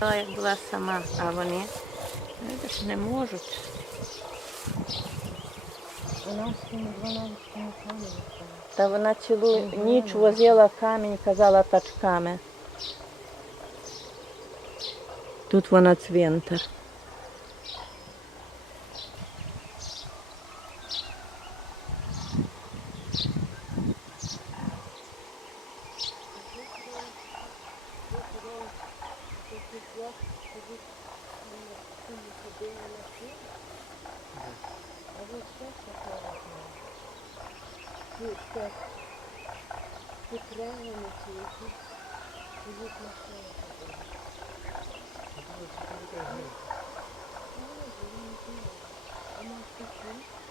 Я як була сама, а вони ж не можуть. У нас там 12 камінь. Та вона цілу ніч возила камінь, казала тачками. Тут вона цвинтар. çocuklar çocuk şimdi tabii anlatayım. Ağaçlar sakallar. Yüksek. Fıkra anlatıyordu. Çocuk masaya yapıyordu. Ama çocuk Ama çocuk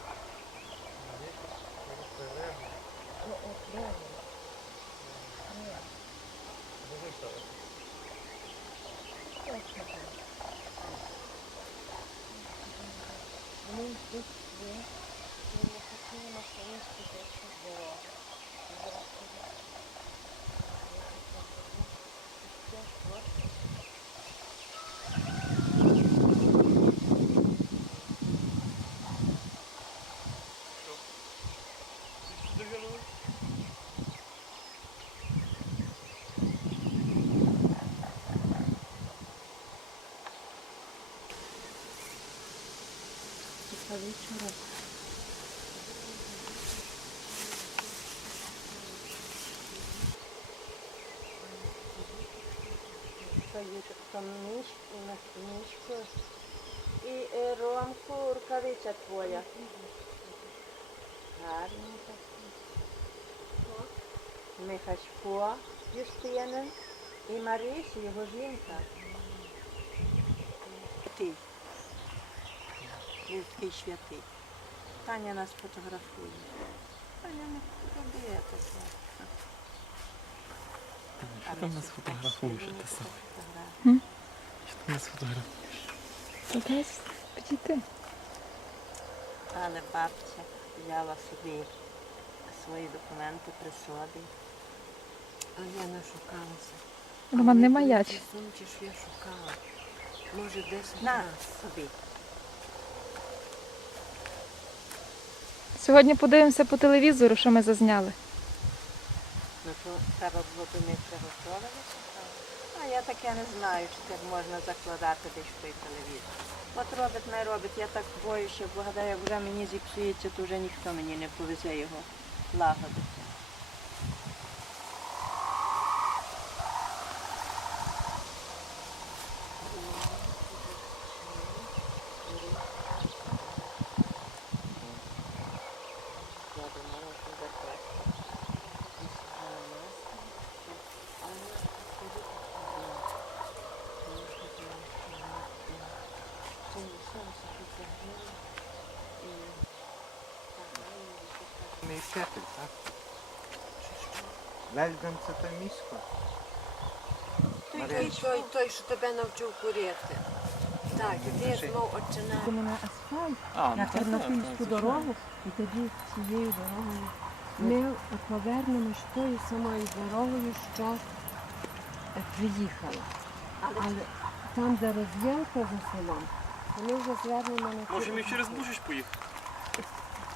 Там мішку, мішку. І е, Ромку, рукавиця твоя. Гарненька. Михачко Юстинин і Марисі, його жінка. Ти. Був такий святий. Таня нас фотографує. Таня не фотографує таке. Що ти нас фотографуєш? Ти сам? Фотографія. Що ти нас фотографуєш? Десь підійти. Але бабця взяла собі свої документи при собі. А я не шукалася. Роман, не маяч. Сумці ж я шукала. Може, десь На собі. Сьогодні подивимося по телевізору, що ми зазняли. Ну то треба було до них приготувалися. А я таке не знаю, чи так можна закладати десь той телевізор. От робить, не робить. Я так боюся, бо гадаю, як вже мені зіпсується, то вже ніхто мені не повезе його лагодити. Я думала, що за те. Не сяти, так? Лельбен це то місько. Той, той, той, той, що тебе навчив курити. Так, ти знов отчина. на асфальт, А, на Тернопільську дорогу, і тоді цією дорогою ми повернемось тою самою дорогою, що е, приїхали. Але там, де розв'язка за селом, ми вже звернемо на Може, ми через Бужич поїхати?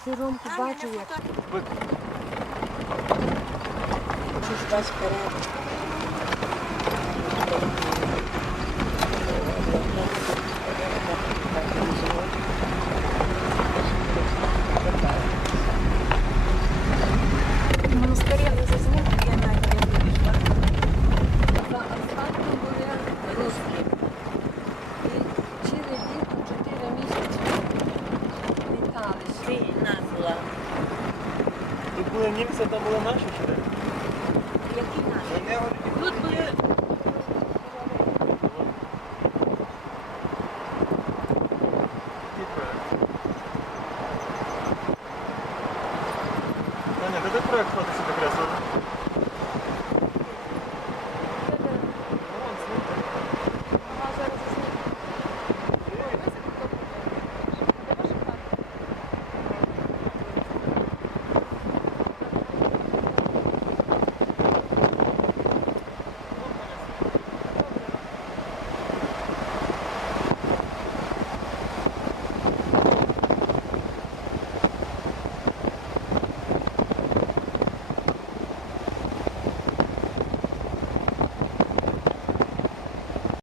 Ти Ромку бачив, як Щось вперед. монастирі не зазнімки, я навіть не пішла. За асфальтом були русські. І ціле літо, чотири місяці віталися. Війна була. Тут були німці, там були наші чи де? Які наші? Тут були